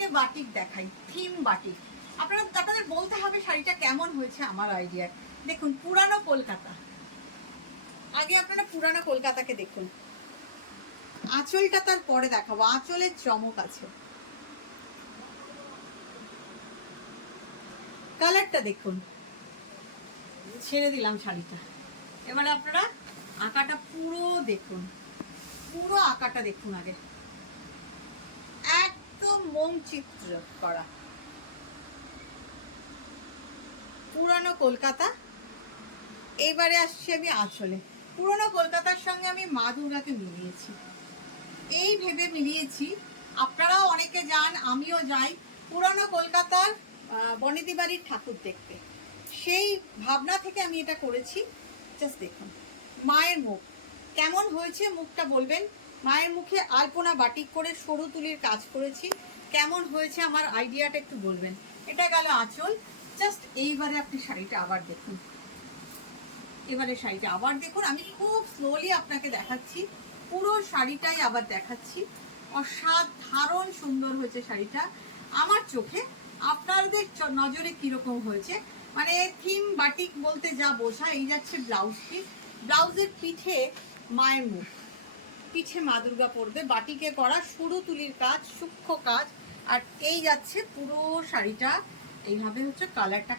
আপনাদেরকে বাটিক দেখাই, theme batik. আপনাদের বলতে হবে শাড়িটা কেমন হয়েছে আমার আইডিয়ায়। দেখুন পুরানো কলকাতা, আগে আপনারা পুরানো কলকাতাকে দেখুন। আঁচলটা তার পরে দেখাবো, আঁচলের চমক আছে। কালারটা দেখুন, ছেড়ে দিলাম শাড়িটা। এবারে আপনারা আঁকাটা পুরো দেখুন, পুরো আঁকাটা দেখুন। আগে একদম মোম চিত্র করা পুরানো কলকাতা। এইবারে আসছি আমি আঁচলে। পুরনো কলকাতার সঙ্গে আমি মা দুর্গাকে মিলিয়েছি, এই ভেবে মিলিয়েছি। আপনারাও অনেকে যান, আমিও যাই পুরানো কলকাতার বনেদি বাড়ির ঠাকুর দেখতে। সেই ভাবনা থেকে আমি এটা করেছি। জাস্ট দেখুন মায়ের মুখ কেমন হয়েছে, মুখটা বলবেন। মায়ের মুখে আলপনা বাটিক করে সরু তুলির কাজ করেছি, কেমন হয়েছে আমার আইডিয়াটা একটু বলবেন। এটা গেল আঁচল। জাস্ট এইবারে আপনি শাড়িটা আবার দেখুন, এবারে শাড়িটা আবার দেখুন। আমি খুব স্লোলি আপনাকে দেখাচ্ছি, পুরো শাড়িটাই আবার দেখাচ্ছি। অসাধারণ সুন্দর হয়েছে শাড়িটা আমার চোখে। আপনাদের নজরে কিরকম হয়েছে? মানে থিম বাটিক বলতে যা বোঝায়, এই যাচ্ছে ব্লাউজ পিস। ব্লাউজের পিঠে মায়ের মুখ, পিঠে মা দুর্গা পড়বে, বাটিকে করা সরু তুলির কাজ, সূক্ষ্ম কাজ। আর এই যাচ্ছে পুরো শাড়িটা এইভাবে হচ্ছে।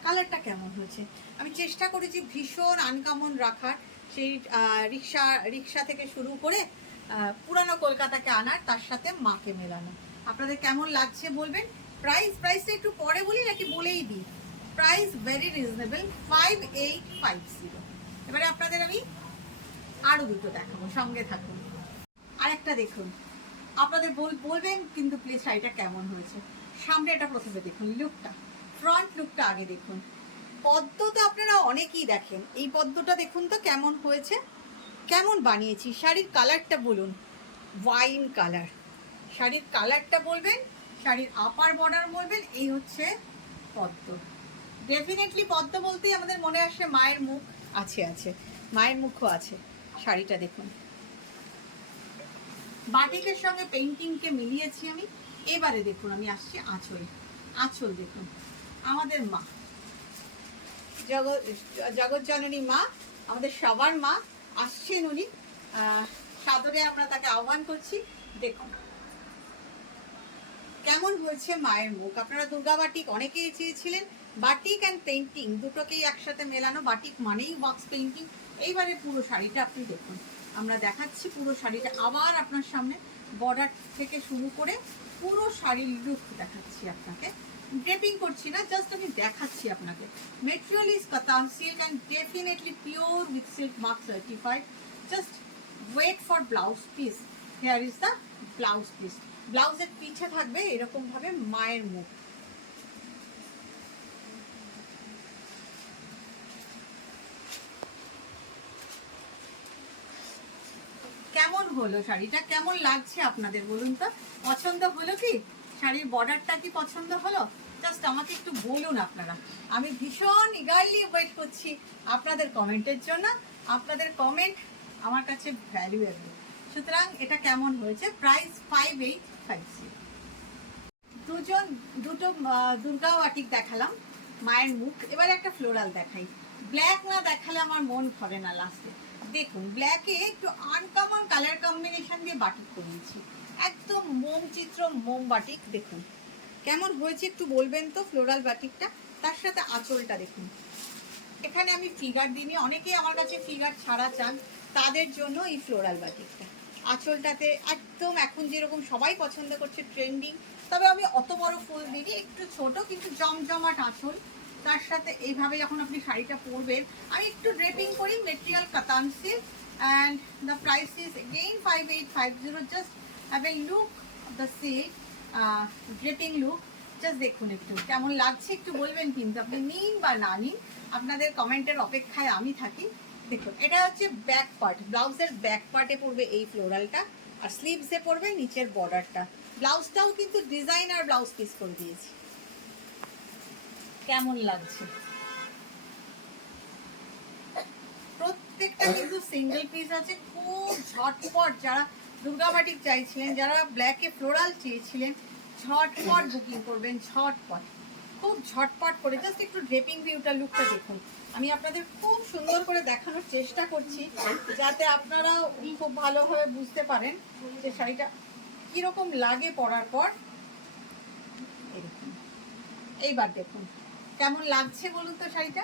কালারটা কেমন হয়েছে? আমি চেষ্টা করেছি ভীষণ আনকমন রাখার, সেই রিক্সা থেকে শুরু করে পুরানো কলকাতাকে আনার, তার সাথে মাকে মেলানো। আপনাদের কেমন লাগছে বলবেন। প্রাইসটা একটু পরে বলি নাকি বলেই দিই? Price very reasonable, 5850। এবারে আপনাদের আমি আরো দুটো দেখাবো, সঙ্গে থাকুন। আরেকটা দেখুন, আপনাদের বলবেন কিন্তু প্লিজ শাড়িটা কেমন হয়েছে। সামনে এটা প্রথমে দেখুন, লুকটা, ফ্রন্ট লুকটা আগে দেখুন। পদ্ম তো আপনারা অনেকেই দেখেন, এই পদ্মটা দেখুন তো কেমন হয়েছে, কেমন বানিয়েছি। শাড়ির কালারটা বলুন, ওয়াইন কালার। শাড়ির কালারটা বলবেন, শাড়ির আপার বর্ডার বলবেন। এই হচ্ছে পদ্ম। ডেফিনেটলি পদ্ম বলতেই আমাদের মনে আসে মায়ের মুখ। আছে মায়ের মুখও আছে। শাড়িটা দেখুন, বাটিকের সঙ্গে পেইন্টিংকে মিলিয়েছি আমি। এবারে দেখুন আমি আসছি আঁচল দেখুন। আমাদের মা, জগৎ জননী মা, আমাদের সবার মা আসছেন উনি। সাদরে আমরা তাকে আহ্বান করছি। দেখুন কেমন হয়েছে মায়ের মুখ। আপনারা দুর্গা বাটিক অনেকেই চেয়েছিলেন, বাটিক অ্যান্ড পেইন্টিং দুটোকেই একসাথে মেলানো। বাটিক মানেই বক্স পেইন্টিং। এইবারে পুরো শাড়িটা আপনি দেখুন, আমরা দেখাচ্ছি পুরো শাড়িটা আবার আপনার সামনে। বর্ডার থেকে শুরু করে পুরো শাড়ির লুক দেখাচ্ছি আপনাকে। ড্রেপিং করছি না, জাস্ট আমি দেখাচ্ছি আপনাকে। Material is katan silk and definitely pure with silk mark certified. Just wait for blouse piece. Here is the blouse piece. ব্লাউজের পিছে থাকবে এরকম ভাবে মায়ের মুখ। কেমন হলো শাড়িটা, কেমন লাগছে আপনাদের বলুন তো? পছন্দ হলো কি? শাড়ির বর্ডারটা কি পছন্দ হলো? জাস্ট আমাকে একটু বলুন আপনারা। আমি ভীষণ ইগারলি ওয়েট করছি আপনাদের কমেন্টের জন্য। আপনাদের কমেন্ট আমার কাছে ভ্যালুয়েবল। সুতরাং এটা কেমন হয়েছে? প্রাইস 5850। দুটো দুর্গা বাটিক দেখালাম, মায়ের মুখ। এবারে একটা ফ্লোরাল দেখাই। ব্ল্যাক না দেখালে আমার মন ভরে না লাস্টে। দেখুন ব্ল্যাকে একটু আনকমন কালার কম্বিনেশন দিয়ে বাটিক করিয়েছি, একদম মোম চিত্র মোম বাটিক। দেখুন কেমন হয়েছে একটু বলবেন তো ফ্লোরাল বাটিকটা। তার সাথে আঁচলটা দেখুন, এখানে আমি ফিগার দিইনি, অনেকেই আমার কাছে ফিগার ছাড়া চান, তাদের জন্য এই ফ্লোরাল বাটিকটা। আঁচলটাতে একদম এখন যেরকম সবাই পছন্দ করছে ট্রেন্ডিং, তবে আমি অত বড় ফুল দিইনি, একটু ছোট কিন্তু জমজমাট আঁচল। তার সাথে এইভাবে যখন আপনি শাড়িটা পরবেন, আমি একটু ড্রেপিং করি, মেটেরিয়াল কাতান silk and the price is again 5850। Just have a look of the silk draping look. Just দেখুন একটু কেমন লাগছে একটু বলবেন কিন্তু। আপনি নিন বা না নিন, আপনাদের কমেন্টের অপেক্ষায় আমি থাকি। দেখুন এটা হচ্ছে ব্যাক পার্ট, ব্লাউজের ব্যাক পার্টে পড়বে এই ফ্লোরালটা, আর স্লিভসে পড়বে নিচের বর্ডারটা। ব্লাউজটাও কিন্তু ডিজাইনার ব্লাউজ পিস করে দিয়েছি। কেমন লাগছে? প্রত্যেকটা কিন্তু সিঙ্গেল পিস আছে, খুব ঝটপট। যারা দুর্গা বাটিক চাইছিলেন, যারা ব্ল্যাকে ফ্লোরাল চেয়েছিলেন, ঝটপট বুকিং করবেন, ঝটপট, খুব ঝটপট করে। জাস্ট একটু ড্রেপিং ভিউটা, লুকটা দেখুন। আমি আপনাদের খুব সুন্দর করে দেখানোর চেষ্টা করছি যাতে আপনারা খুব ভালোভাবে বুঝতে পারেন যে শাড়িটা কিরকম লাগে পরার পর। এরকম এইবার দেখুন কেমন লাগছে বলুন তো শাড়িটা,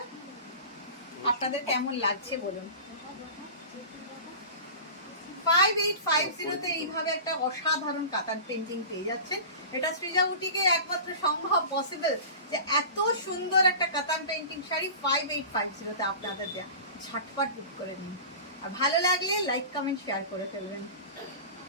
আপনাদের কেমন লাগছে বলুন। 5850-তে এইভাবে একটা অসাধারণ কাতান পেন্টিং পেয়ে যাচ্ছেন। এটা সৃজা বুটিকে একমাত্র সম্ভব, পসিবল, যে এত সুন্দর একটা কাতান পেন্টিং শাড়ি 5850-তে আপনাদের দেয়া। ঝটপট বুক করে নিন। আর ভালো লাগলে লাইক কমেন্ট শেয়ার করে ফেলবেন।